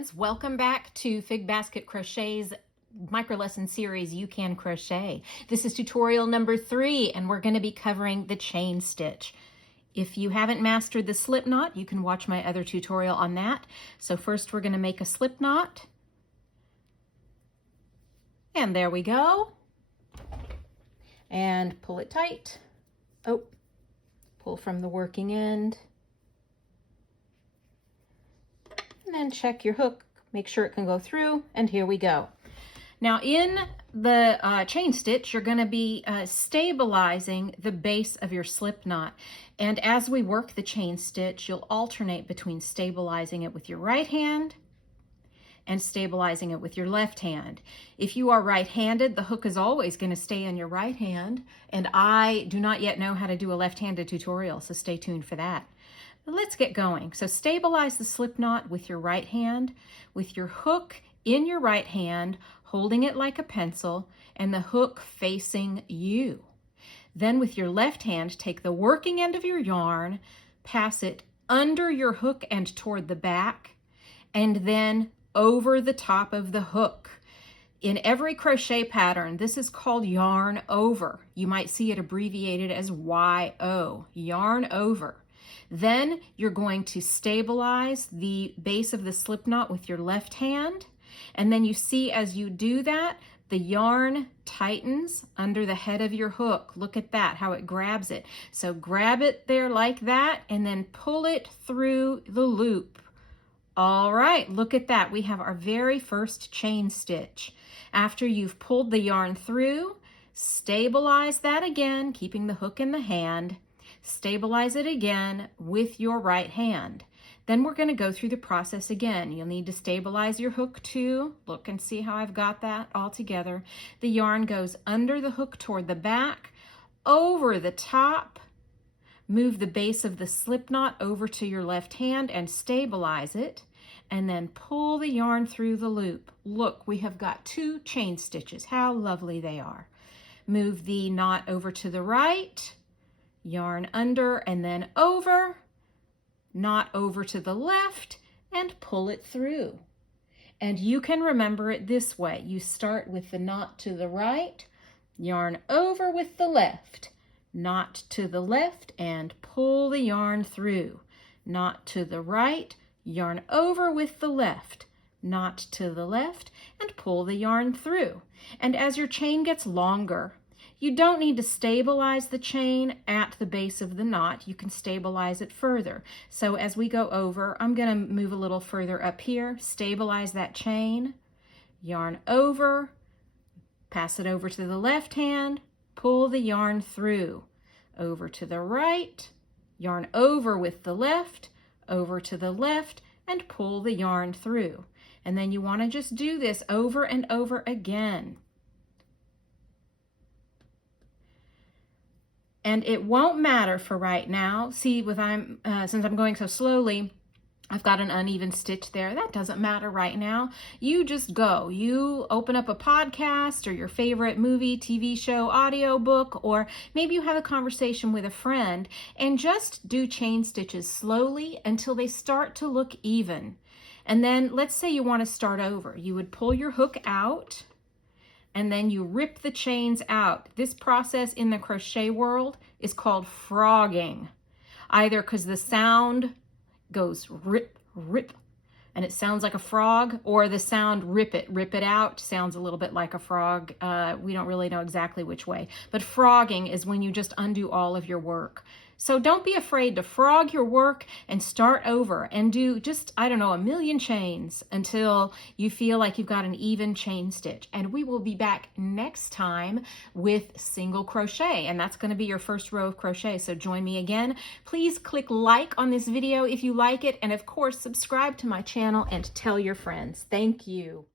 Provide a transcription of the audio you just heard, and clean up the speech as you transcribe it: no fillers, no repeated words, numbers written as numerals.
friends, welcome back to Fig Basket Crochet's micro lesson series You Can Crochet. This is tutorial number 3 and we're going to be covering the chain stitch. If you haven't mastered the slip knot, you can watch my other tutorial on that. So first we're going to make a slip knot. And there we go. And pull it tight. Oh, pull from the working end. And then check your hook, make sure it can go through, and here we go. Now in the chain stitch, you're going to be stabilizing the base of your slip knot. And as we work the chain stitch, you'll alternate between stabilizing it with your right hand and stabilizing it with your left hand. If you are right-handed, the hook is always going to stay in your right hand, and I do not yet know how to do a left-handed tutorial, so stay tuned for that. Let's get going. So stabilize the slip knot with your right hand, with your hook in your right hand, holding it like a pencil, and the hook facing you. Then with your left hand, take the working end of your yarn, pass it under your hook and toward the back, and then over the top of the hook. In every crochet pattern, this is called yarn over. You might see it abbreviated as YO, yarn over. Then you're going to stabilize the base of the slip knot with your left hand. And then you see as you do that, the yarn tightens under the head of your hook. Look at that, how it grabs it. So grab it there like that and then pull it through the loop. All right, look at that. We have our very first chain stitch. After you've pulled the yarn through, stabilize that again, keeping the hook in the hand. Stabilize it again with your right hand. Then we're going to go through the process again. You'll need to stabilize your hook too. Look and see how I've got that all together. The yarn goes under the hook toward the back, over the top. Move the base of the slip knot over to your left hand and stabilize it. And then pull the yarn through the loop. Look, we have got 2 chain stitches. How lovely they are. Move the knot over to the right. Yarn under and then over, knot over to the left, and pull it through. And you can remember it this way. You start with the knot to the right, yarn over with the left, knot to the left, and pull the yarn through. Knot to the right, yarn over with the left, knot to the left, and pull the yarn through. And as your chain gets longer, you don't need to stabilize the chain at the base of the knot. You can stabilize it further. So as we go over, I'm going to move a little further up here, stabilize that chain, yarn over, pass it over to the left hand, pull the yarn through, over to the right, yarn over with the left, over to the left, and pull the yarn through. And then you want to just do this over and over again. And it won't matter for right now. See, since I'm going so slowly, I've got an uneven stitch there. That doesn't matter right now. You just go. You open up a podcast or your favorite movie, TV show, audio book, or maybe you have a conversation with a friend and just do chain stitches slowly until they start to look even. And then let's say you want to start over. You would pull your hook out and then you rip the chains out. This process in the crochet world is called frogging, either because the sound goes rip, rip, and it sounds like a frog, or the sound rip it out sounds a little bit like a frog. We don't really know exactly which way, but frogging is when you just undo all of your work. So don't be afraid to frog your work and start over and do just, I don't know, 1,000,000 chains until you feel like you've got an even chain stitch. And we will be back next time with single crochet, and that's going to be your first row of crochet. So join me again. Please click like on this video if you like it, and of course subscribe to my channel and tell your friends. Thank you.